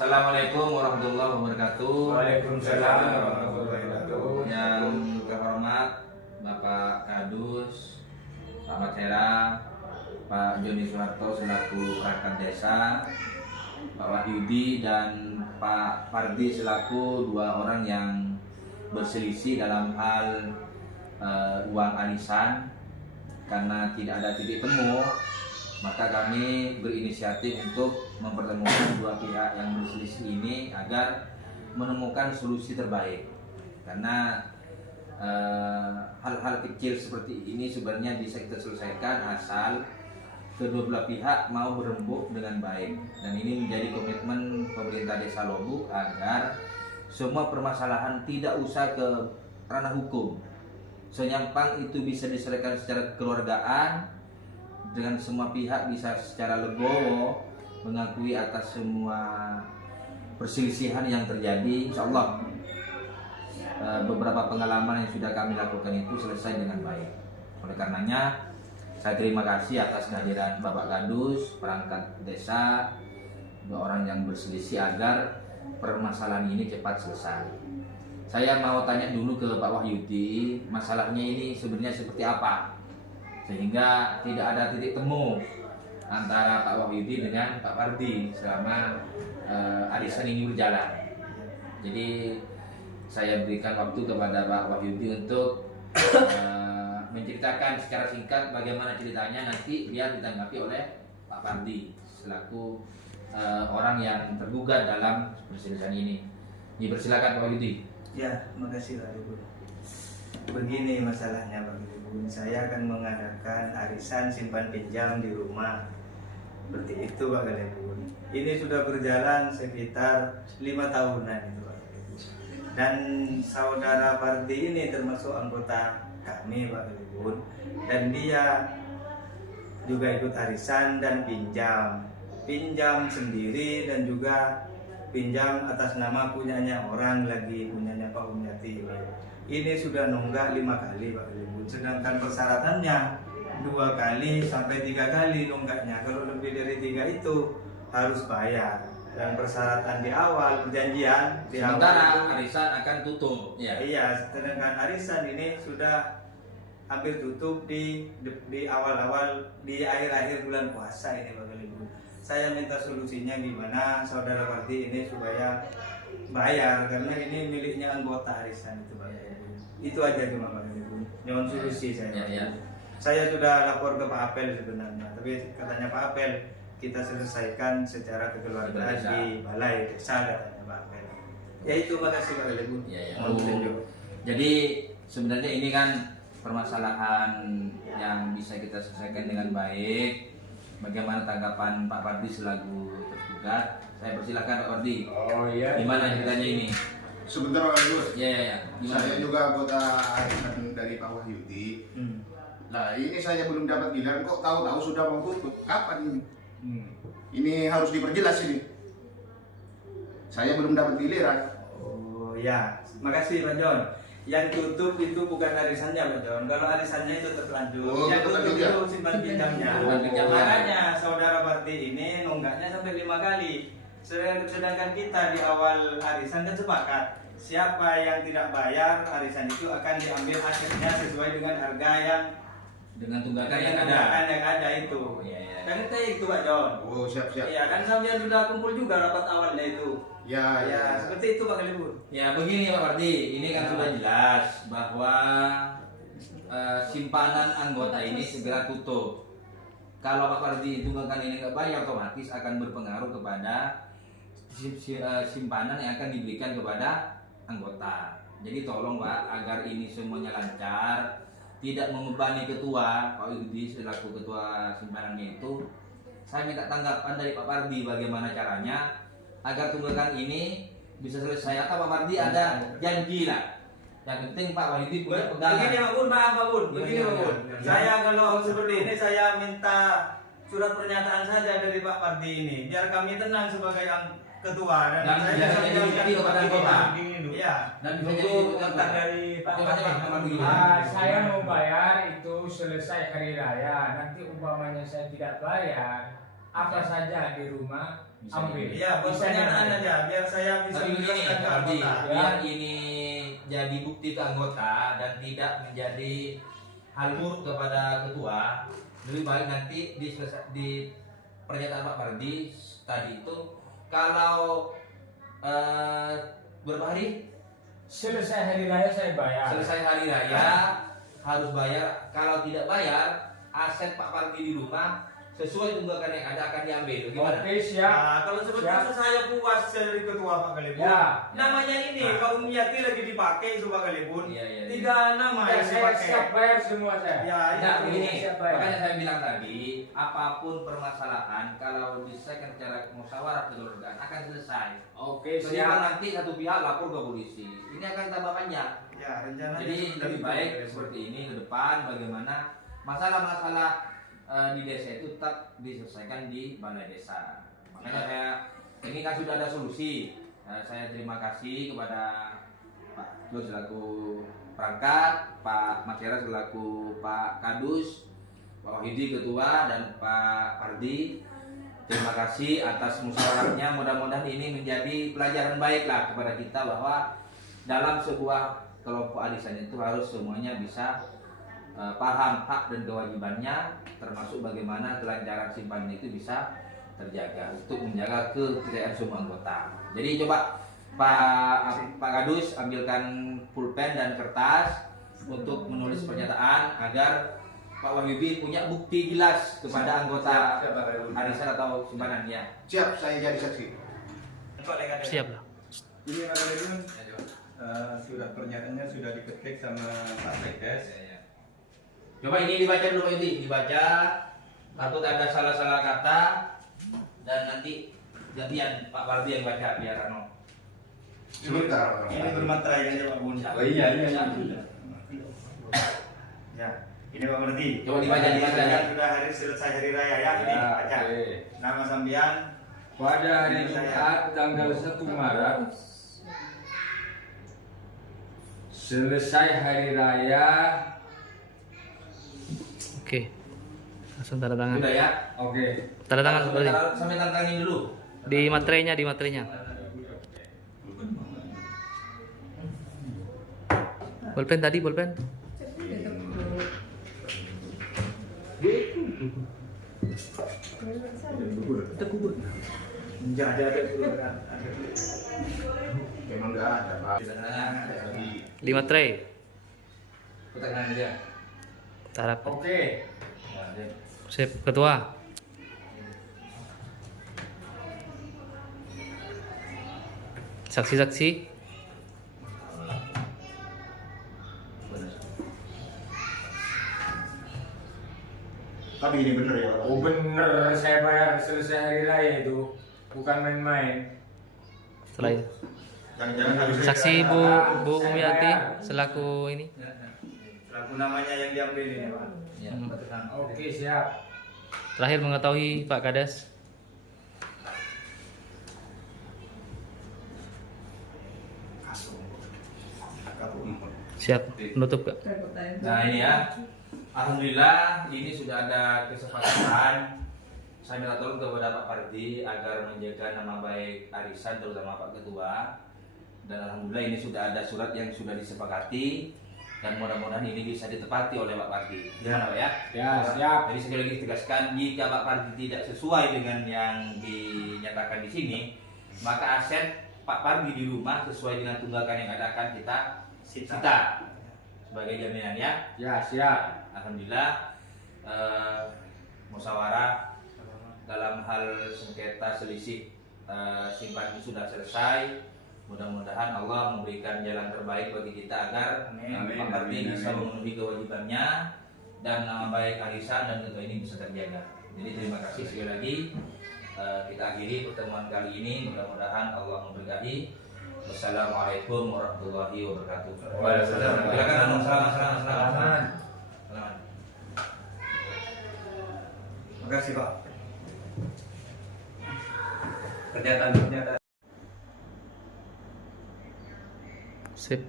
Assalamualaikum warahmatullahi wabarakatuh. Waalaikumsalam warahmatullahi wabarakatuh. Yang terhormat Bapak Kadus, Pak Macera, Pak Joni Soeharto selaku perangkat desa, Pak Wahyudi dan Pak Fardi selaku dua orang yang berselisih dalam hal uang arisan. Karena tidak ada titik temu, maka kami berinisiatif untuk mempertemukan dua pihak yang berselisih ini agar menemukan solusi terbaik. Karena hal-hal kecil seperti ini sebenarnya bisa kita selesaikan asal kedua belah pihak mau berembuk dengan baik. Dan ini menjadi komitmen pemerintah Desa Lobuk agar semua permasalahan tidak usah ke ranah hukum. Senyampang itu bisa diselesaikan secara kekeluargaan, dengan semua pihak bisa secara legowo mengakui atas semua perselisihan yang terjadi. Insya Allah beberapa pengalaman yang sudah kami lakukan itu selesai dengan baik. Oleh karenanya saya terima kasih atas kehadiran Bapak Kadus, perangkat desa, dua orang yang berselisih agar permasalahan ini cepat selesai. Saya mau tanya dulu ke Pak Wahyudi, masalahnya ini sebenarnya seperti apa? Sehingga tidak ada titik temu antara Pak Wahyudi dengan Pak Fardi selama arisan ini berjalan. Jadi saya berikan waktu kepada Pak Wahyudi untuk menceritakan secara singkat bagaimana ceritanya, nanti biar ditanggapi oleh Pak Fardi selaku orang yang tergugat dalam perselisihan ini. Dipersilakan Pak Wahyudi. Ya, makasih Pak Ibu. Begini masalahnya Pak Ibu, saya akan mengadakan arisan simpan pinjam di rumah. Seperti itu Pak Ibu. Ini sudah berjalan sekitar 5 tahunan itu Pak Ibu. Dan saudara Fardi ini termasuk anggota kami Pak Ibu. Dan dia juga ikut arisan dan pinjam sendiri dan juga pinjam atas nama punyanya orang lagi, punyanya Pak Umyati. Ini sudah nunggak 5 kali Pak Ibu. Sedangkan persyaratannya 2 kali sampai 3 kali nunggaknya. Kalau lebih dari 3 itu harus bayar. Dan persyaratan di awal perjanjian di Sementara arisan akan tutup. Ya. Iya, sedangkan arisan ini sudah hampir tutup di awal-awal, di akhir-akhir bulan puasa ini Pak Ibu. Saya minta solusinya gimana saudara Fardi ini supaya bayar, karena ini miliknya anggota arisan itu Pak Ibu. Itu aja cuma Pak Ibu. Nyon solusi saya. Ya. Saya sudah lapor ke Pak Apel sebenarnya, tapi katanya Pak Apel kita selesaikan secara kekeluargaan di balai desa, katanya Pak Apel. Ya itu, makasih Pak Ibu. Ya. Jadi sebenarnya ini kan permasalahan yang bisa kita selesaikan dengan baik. Bagaimana tanggapan Pak Fardi selaku tergugat? Saya persilakan Pak Fardi. Oh iya. Gimana ceritanya ini? Sebentar Pak Gus. Ya. Gimana? Saya juga anggota arisan dari Pak Wahyudi. Nah ini saya belum dapat giliran, kok tahu-tahu sudah mau tutup. Kapan ini? Ini harus diperjelas ini. Saya belum dapat giliran. oh ya, makasih Pak John. Yang tutup itu bukan arisannya Pak John. Kalau arisannya itu terlanjur. Yang tutup itu simpan pinjamnya. Makanya saudara Fardi ini nunggaknya sampai 5 kali. Sedangkan kita di awal arisan kan sepakat, siapa yang tidak bayar arisan itu akan diambil asetnya sesuai dengan harga yang Dengan tunggakan yang tunggakan ada. yang ada itu. Ya. Kan itu Pak John. Oh siap. Iya kan sampai sudah kumpul juga rapat awalnya itu. Ya. Seperti itu Pak Kalibur. Ya begini Pak Fardi, ini kan sudah jelas bahwa simpanan anggota ini segera tutup. Kalau Pak Fardi tunggakan ini nggak bayar, otomatis akan berpengaruh kepada simpanan yang akan diberikan kepada anggota. Jadi tolong Pak, agar ini semuanya lancar, tidak membebani ketua Pak Yudi selaku ketua simpanannya itu. Saya minta tanggapan dari Pak Fardi bagaimana caranya agar tunggakan ini bisa selesai. Atau Pak Fardi ada janji lah. Yang penting Pak Wahyudi punya pegangan. Begini Pak Bun, maaf Pak Bun. Begini Pak Bun. Ya. Saya kalau seperti ini saya minta surat pernyataan saja dari Pak Fardi ini, biar kami tenang sebagai yang ketua, Dan saya bisa jadi bukti kepada anggota. Iya. Dan bisa jadi kontak dari Pak Coba, Fardi. Pak Fardi. Saya mau bayar itu selesai hari raya. Nanti umpamanya saya tidak bayar, apa saja di rumah bisa ambil. dipilih. Iya, buat Bisa pertanyaan diambil. aja biar saya bisa Tapi begini, menjelaskan ke Pak Ardi, anggota. biar ini jadi bukti ke anggota dan tidak menjadi hal buruk kepada ketua, lebih baik nanti di pernyataan Pak Ardi tadi itu kalau berapa hari Selesai hari raya saya bayar. selesai hari raya harus bayar. Kalau tidak bayar, aset Pak Pardi di rumah sesuai tunggakan yang ada akan diambil. Gimana? Oke, siap. Nah, kalau seperti Siap. itu saya puas dari ketua Pak Kalibun. Ya. Namanya ini Nah. Pak Umiyati lagi dipakai itu Pak Kalibun. Iya, iya, iya. 3 nama Ya, yang saya dipakai. siap bayar semua saya. Ya, Nah, itu. begini, siap bayar. makanya saya bilang tadi, apapun permasalahan kalau diselesaikan secara musyawarah kekeluargaan akan selesai. Oke, Jadi siap. nanti satu pihak lapor ke polisi, ini akan tambah panjang. Ya, rencananya Jadi seperti lebih itu, baik Pak Kalibun. seperti ini ke depan bagaimana masalah-masalah di desa itu tetap diselesaikan di balai desa. Makanya saya ini kan sudah ada solusi. Saya terima kasih kepada Pak Jod selaku perangkat, Pak Masyara selaku Pak Kadus, Pak Wahidi ketua dan Pak Ardi. Terima kasih atas musyawarahnya. Mudah-mudahan ini menjadi pelajaran baik lah kepada kita bahwa dalam sebuah kelompok arisan itu harus semuanya bisa paham hak dan kewajibannya, termasuk bagaimana kelancaran simpanan itu bisa terjaga untuk menjaga kekayaan semua anggota. Jadi coba Pak Kadus ambilkan pulpen dan kertas untuk menulis pernyataan agar Pak Wahyudi punya bukti jelas kepada anggota Siap, Pak Kalibun. arisan atau simpanannya. Siap, saya jadi saksi. Siap lah. Ini Pak Kalibun, Ya, coba. surat pernyataannya sudah diketik sama Pak Sekdes. Ya, ya. Coba ini dibaca dulu Pak Yudi, dibaca. Takut ada salah-salah kata dan nanti gantian Pak Pardi yang baca biar Ano. Sebentar. Ini bermaterai kan ya Pak Bun. Oh iya, iya, iya. Ya, ini Pak Berdi. Coba dibaca, dibaca. Sudah hari selesai hari raya ya, ini Ya, baca. oke. Nama sambian. Pada hari Jumat tanggal 1 Maret selesai hari raya. Oke. Langsung tanda tangan. Sudah ya? Oke. Tanda tangan seperti Sampai tanda tangan dulu. di materainya, di materainya. Bolpen tadi, bolpen. Enggak ada Memang nggak ada, Pak. Tanda tangan. Jadi, Di materai. Tanda tangan aja. Tarap. Oke. Ya, ya. Sip, ketua. Saksi-saksi. tapi ini bener ya, Pak. Oh bener, saya bayar selesai hari raya itu. Bukan main-main. Setelah itu. Jangan-jangan habis Saksi hari raya. Bu Umiati selaku ini. Lagu namanya yang diambil ini Pak. Ya, tanda tangan. Oke, siap. Terakhir mengetahui Pak Kades. Siap, menutup Kak. Nah ini ya, alhamdulillah ini sudah ada kesepakatan. Saya minta tolong kepada Pak Pardi agar menjaga nama baik arisan terutama Pak Ketua. Dan alhamdulillah ini sudah ada surat yang sudah disepakati dan mudah-mudahan ini bisa ditepati oleh Pak Pardi. Gimana Pak ya? Ya, siap. Jadi sekali lagi tegaskan jika Pak Pardi tidak sesuai dengan yang dinyatakan di sini, maka aset Pak Pardi di rumah sesuai dengan tunggakan yang ada akan kita sita sebagai jaminan ya. Ya, siap. Alhamdulillah musyawarah dalam hal sengketa selisih simpanan sudah selesai. Mudah-mudahan Allah memberikan jalan terbaik bagi kita agar Amin. Pak Pardi bisa memenuhi kewajibannya dan nama baik arisan dan ketua ini bisa terjaga. Jadi terima kasih sekali lagi. Kita akhiri pertemuan kali ini. Mudah-mudahan Allah memberkahi. Wassalamualaikum warahmatullahi wabarakatuh. Waalaikumsalam. Silakan Anu, selamat. Selamat. Selamat. Terima kasih Pak. Pernyataan. Sip.